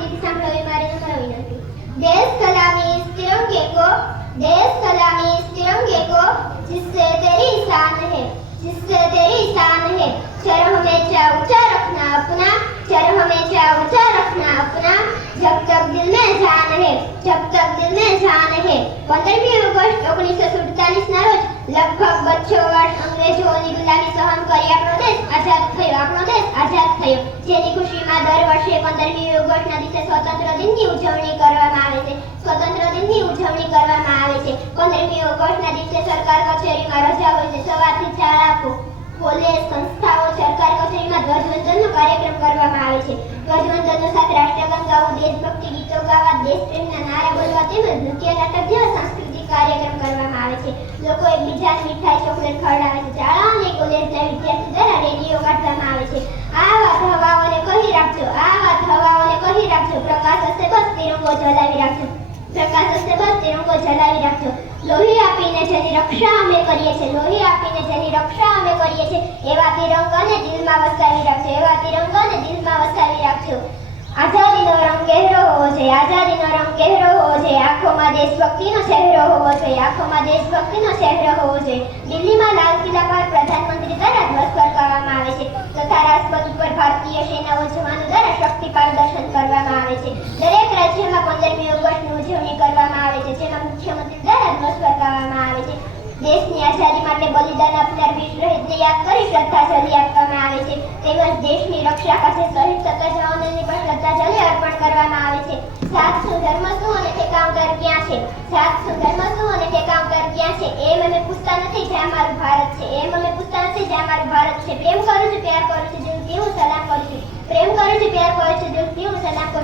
શાંતિથી સાંભળવી મારી નમ્ર વિનંતી। देश सलामी इस तिरंगे को, देश सलामी इस तिरंगे को, जिससे तेरी शान है, जिससे तेरी शान है। चर हमेशा ऊंचा रखना अपना, चर हमेशा ऊंचा रखना अपना, जब तक दिल में जान है, जब तक दिल में जान है। 15 ऑगस्ट 1947 ના રોજ લગભગ 200 વર્ષ અંગ્રેજોની ગુલામી સહન કરી આપણો દેશ આઝાદ થયો, આપણો દેશ આઝાદ થયો, જેની ખુશીમાં દર વર્ષે 15મી ઓગસ્ટના દિવસે સ્વતંત્ર દિનની ઉજવણી કરવામાં આવે છે, સ્વતંત્ર દિનની ઉજવણી કરવામાં આવે છે। 15મી ઓગસ્ટના દિવસે સરકાર કચેરીમાં રજા હોય છે, સવારથી શાળા કોલેજ સંસ્થાઓ સરકાર કચેરીમાં ધ્વજવંદનનો કાર્યક્રમ કરવામાં આવે છે। ધ્વજવંદનનો સાથે રાષ્ટ્રગાન ગાવું, દેશભક્તિ ગીતો ગાવા, દેશપ્રેમના નારા બોલવા તેમજ નૃત્ય નાટક જેવા સાંસ્કૃતિક કાર્યક્રમ કરવામાં આવે છે। લોકો એકબીજાને મીઠાઈ ચોકલેટ ખવડાવે છે। શાળા અને કોલેજના વિદ્યાર્થીઓ દ્વારા રેલીઓ કાઢવામાં આવે છે। આ વાત હવાઓને કહી રાખજો, આ વાત હવાઓને કહી રાખજો, પ્રકાશ હશે બસ તિરંગો જલાવી રાખજો, પ્રકાશ હશે બસ તિરંગો જલાવી રાખજો। લોહી આપીને જેની રક્ષા અમે કરીએ છીએ, લોહી આપીને જેની રક્ષા અમે કરીએ છીએ, એવા તિરંગાને દિલમાં વસાવી રાખજો, એવા તિરંગાને દિલમાં વસાવી રાખજો। આઝાદીનો રંગ ગહેરો હોવો જોઈએ, આઝાદીનો રંગ ગહેરો હોવો જોઈએ, આંખોમાં દેશભક્તિનો ચહેરો હોવો જોઈએ, આંખોમાં દેશભક્તિનો ચહેરો હોવો જોઈએ। દિલ્હીમાં લાલ કિલ્લા પર પ્રધાનમંત્રી દ્વારા ધ્વજ ફરકાવવામાં આવે છે તથા રાજપથ ઉપર ભારતીય સેનાઓ જવાનો દ્વારા શક્તિ પ્રદર્શન કરવામાં આવે છે। દરેક રાજ્યમાં 15મી ઓગસ્ટની ઉજવણી કરવામાં આવે છે, જેમાં મુખ્યમંત્રી દ્વારા ધ્વજ ફરકાવવામાં આવે છે। દેશની આઝાદી માટે બલિદાન આપનાર વીર શહીદને યાદ કરી શ્રદ્ધાંજલિ આપવામાં આવે છે, તેમજ દેશની રક્ષા પાસે શહીદ થતા જવાનોને પણ શ્રદ્ધાંજલિ અર્પણ કરવામાં આવે છે। સાત શું ધર્મ શું અને ઠેકાવદાર ક્યાં છે, સાત શું ધર્મ શું અને ઠેકાવદાર ક્યાં છે, એમ અમે પૂછતા નથી જ્યાં મારું ભારત છે, એમ અમે પૂછતા નથી જ્યાં મારું ભારત છે। પ્રેમ કરું છું, પ્યાર કરું છું, દિલથી હું સલામ કરું છું, પ્રેમ કરું છું, પ્યાર કરું છું, દિલથી